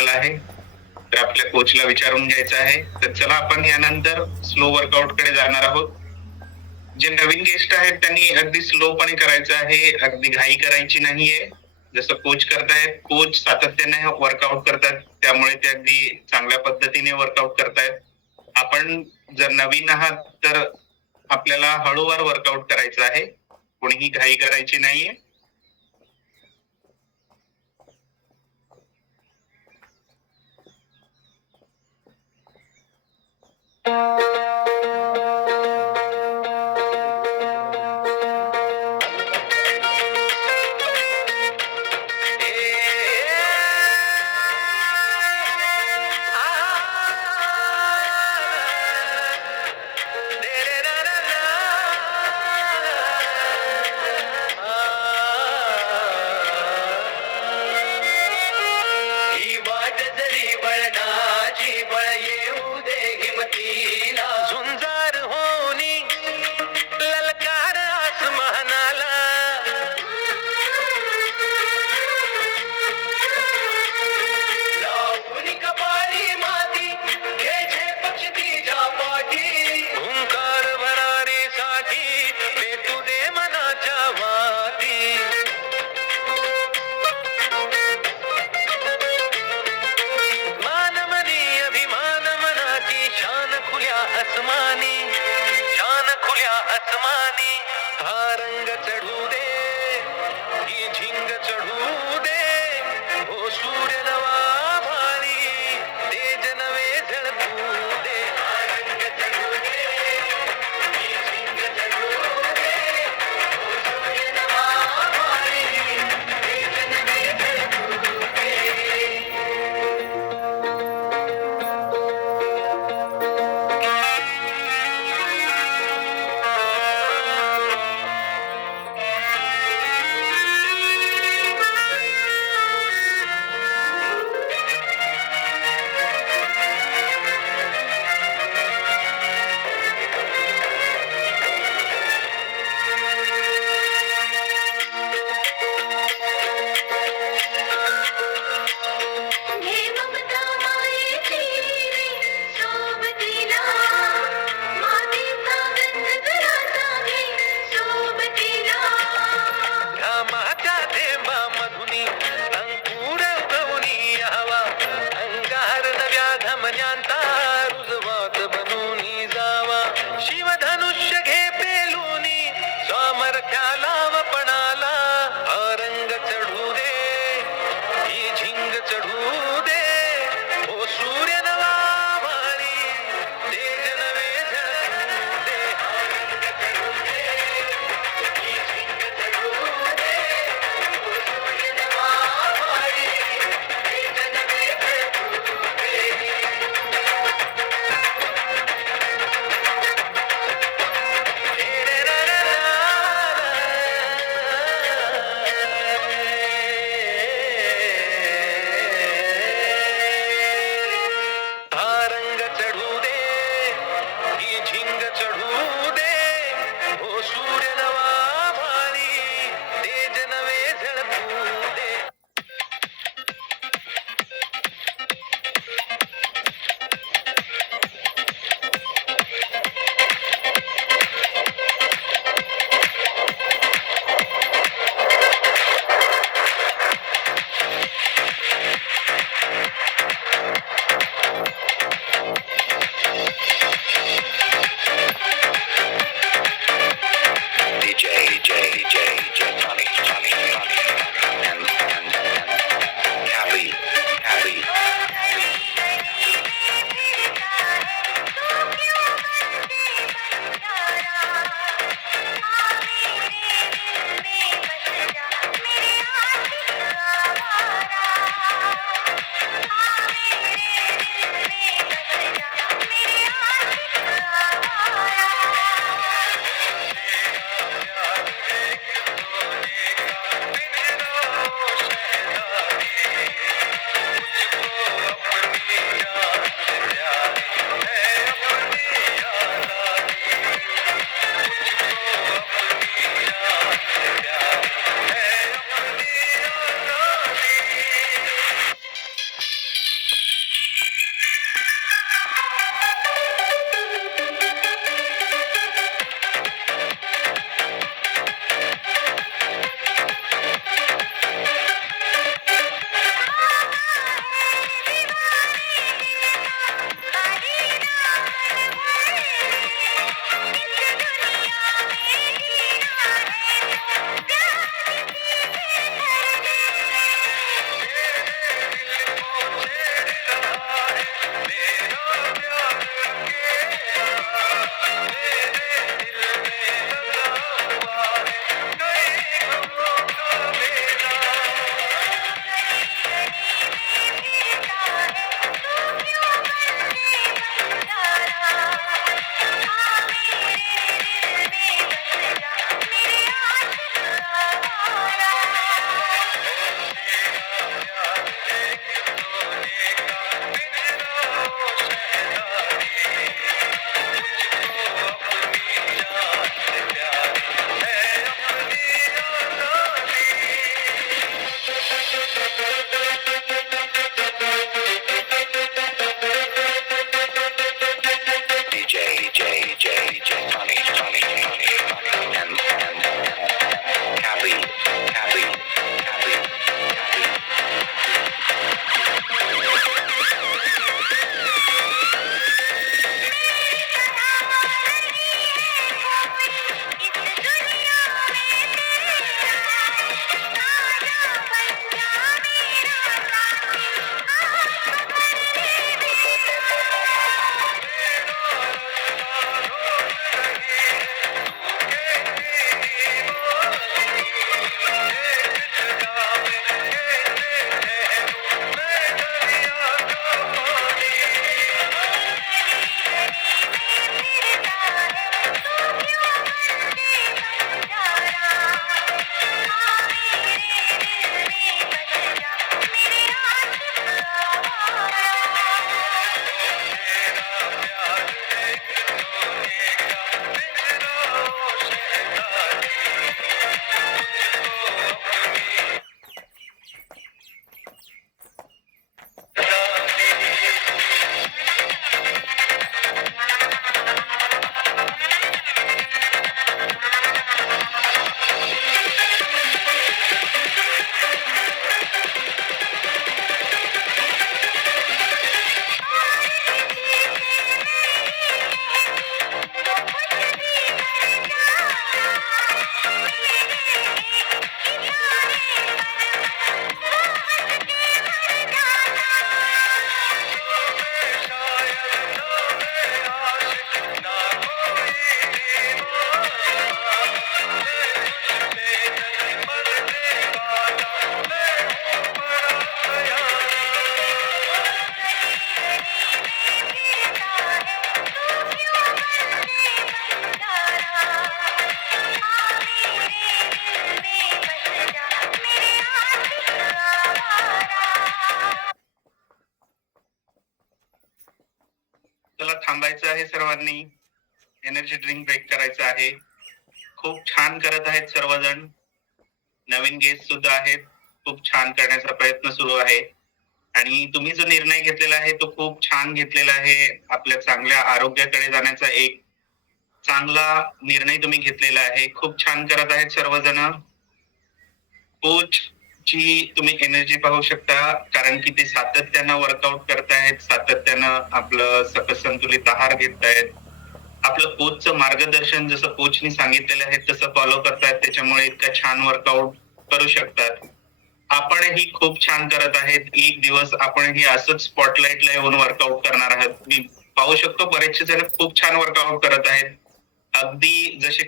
Possible आहे? तर आपल्या कोचला विचारून घ्यायचं आहे. तर चला आपण यानंतर स्लो वर्कआउटकडे जाणार आहोत. जे नवीन गेस्ट आहेत त्यांनी अगदी स्लोपणे करायचं आहे, अगदी घाई करायची नाहीये. जसं कोच करतायत, कोच सातत्याने वर्कआउट करतात, त्यामुळे ते अगदी चांगल्या पद्धतीने वर्कआउट करतायत. आपण जर नवीन आहात तर आपल्याला हळूवार वर्कआउट करायचं आहे. कोणीही घाई करायची नाहीये. ही वाट जरी बळणाची बळ येऊ दे हिमतीला चला थांबायचं आहे सर्वांनी. एनर्जी ड्रिंक ब्रेक करायचा आहे. खूप छान करत आहेत सर्वजण. नवीन गेस्ट सुद्धा आहेत. खूप छान करण्याचा प्रयत्न सुरू आहे. आणि तुम्ही जो निर्णय घेतलेला आहे तो खूप छान घेतलेला आहे. आपल्या चांगल्या आरोग्याकडे जाण्याचा एक चांगला निर्णय तुम्ही घेतलेला आहे. खूप छान करत आहेत सर्वजण. कोचची तुम्ही एनर्जी पाहू शकता, कारण की ते सातत्यानं वर्कआउट करतायत, सातत्यानं आपलं सकस संतुलित आहार घेतायत. आपलं कोचचं मार्गदर्शन जसं कोचनी सांगितलेलं आहे तसं फॉलो करतायत. त्याच्यामुळे इतकं छान वर्कआउट करू शकतात. आपणही खूप छान करत आहेत. एक दिवस आपणही असंच स्पॉटलाइटला येऊन वर्कआउट करणार आहात. मी पाहू शकतो बरेचसे जण खूप छान वर्कआउट करत आहेत. अगदी जसे